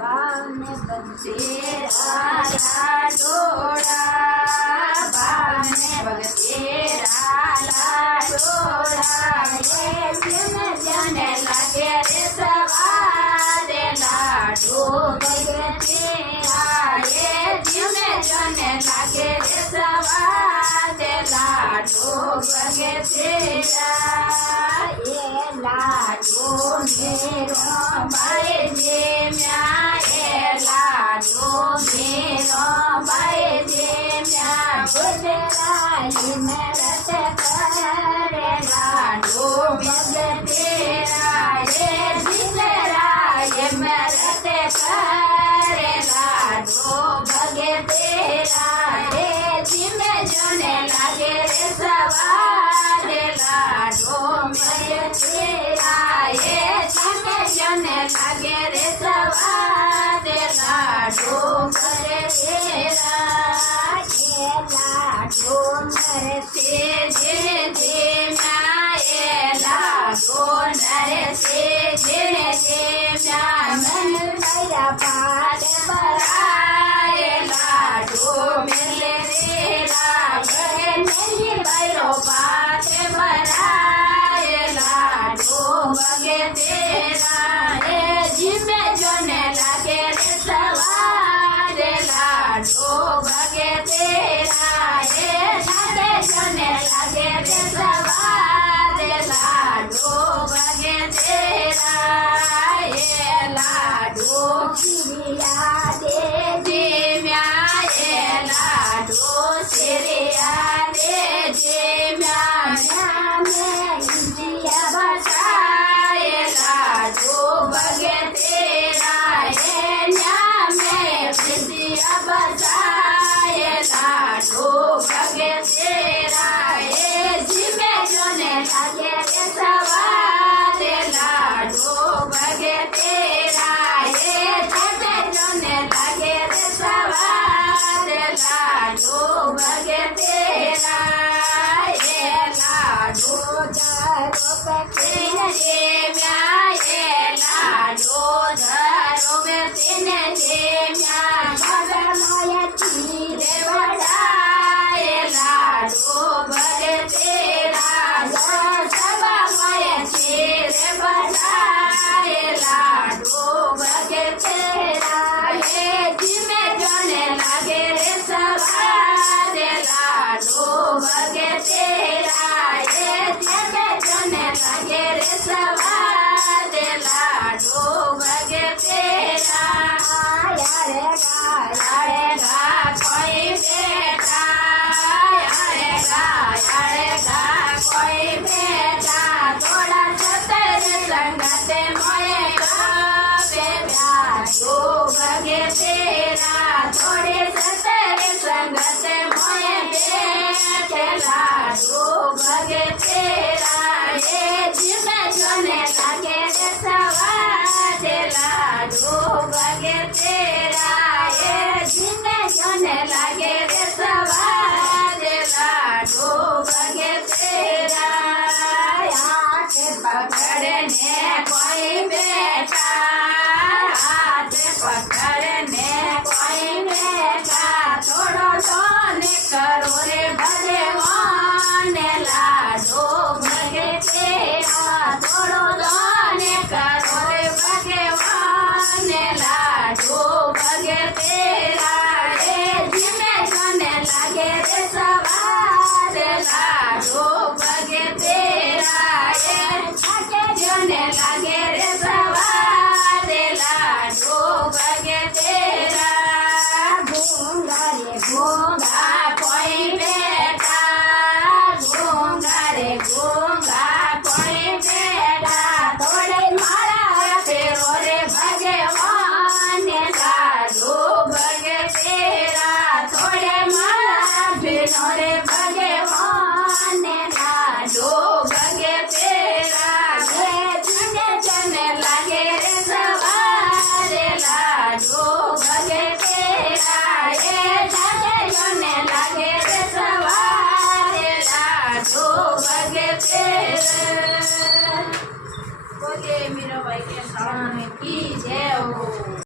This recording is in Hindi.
बावने बगतेरा लाडोड़ा, बावने बगतेरा लाडोड़ा। ये जिम जने लगे रे सवारे लाडो बगतेरा, ये जिम जने लगे रे सवारे लाडो बगतेरा। ये लाडो मेरो भाई जेम्या, ये लाडो मेरो भाई जेम्या। बुधराई में रत करे लाडो बगतेरा, ये बुधराई में रत करे लाडो बगतेरा। ये जिमे जने लगे रे सवारे लाडो बगतेरा, ये जिमे जने लगे रे सवारे लाडो बगतेरा। ये लाडो मरते जे जेम्या, ये लाडो नरते जे जेम्या। मन मेरा पार बराए लाडो मेरे रेला, बहन मेरी बैरो पार बराए लाडो बगतेरा। रे जिमे जने लगे रे सवारे लाडो बगतेरा, ये जिमे जने लगे रे सवारे लाडो बगतेरा। ये लाडो खिरिया दे जेम्या, ये लाडो सिरिया दे जेम्या। में इंद्रिया बसाए लाडो बगतेरा, ये में इंद्रिया बसाए लाडो बगतेरा। ये जिमे जने लगे रे सवारे लाडो बगतेरा, ये जिमे जने लगे रे सवारे लाडो बगतेरा। ये लाडो धरो बगतेरा जेम्या, ये लाडो धरो बगतेरा जेम्या। भगमाया चीरे बढ़ाए लाडो बगतेरा, भगमाया चीरे बढ़ाए लाडो बगतेरा। ये जिमे जने लगे रे सवारे लाडो बगतेरा, ये जिमे जने लगे रे सवारे लाडो बगतेरा। यारेगा कोई बेटा, यारेगा कोई बेटा। थोड़ा सतर संगत मोए गावे लाडो बगतेरा, थोड़े सतर संगत मोए बेटे लाडो बगतेरा। ये जिमे जने लगे रे सवारे लाडो बगतेरा, ये जिमे जने लगे रे सवारे लाडो बगतेरा। हाथ पकड़ने कोई बेटा, हाथ पकड़ने कोई बेटा। थोड़ो सोन करो रे भगवान लाडो बगतेरा, थोड़ो सोन करो रे भगवान लाडो बगतेरा। ये जिमे जने लगे रे सवारे लाडो बगतेरा, ये जिमे जने लगे रे सवारे लाडो बगतेरा। गूंगा रे गूंगा कोई बेटा, गूंगा रे गूंगा कोई बेटा। थोड़े मारा फेरो रे भगवान लाडो बगतेरा, थोड़े मारा फेरो रे भगवान लाडो बगतेरा। ये जिमे जने लगे रे सवारे लाडो बगतेरा, ये जिमे जने लगे रे सवारे लाडो बगतेरा। बोले मेरा भाई के सामने की